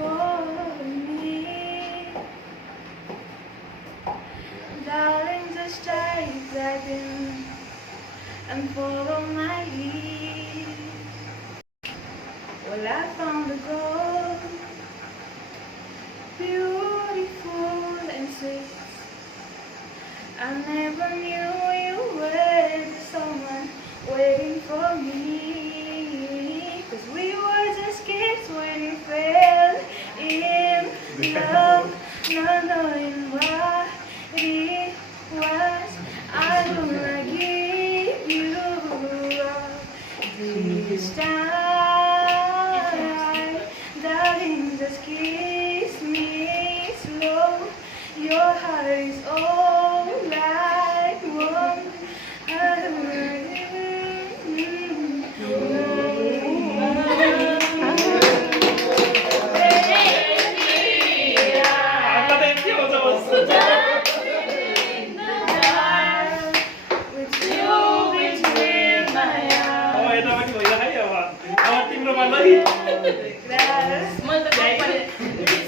for me. Darling, just dive right in and follow my lead. Well, I found a goal, beautiful and sweet. I never knew you were the someone waiting for me. 'Cause we were just kids when we fell in love, not knowing what it was. I gonna give you up this time. Darling, just kiss me slow. Your heart is all I want. With you between my arms. Tim naman lagi. Gracias. Multiple pa rin.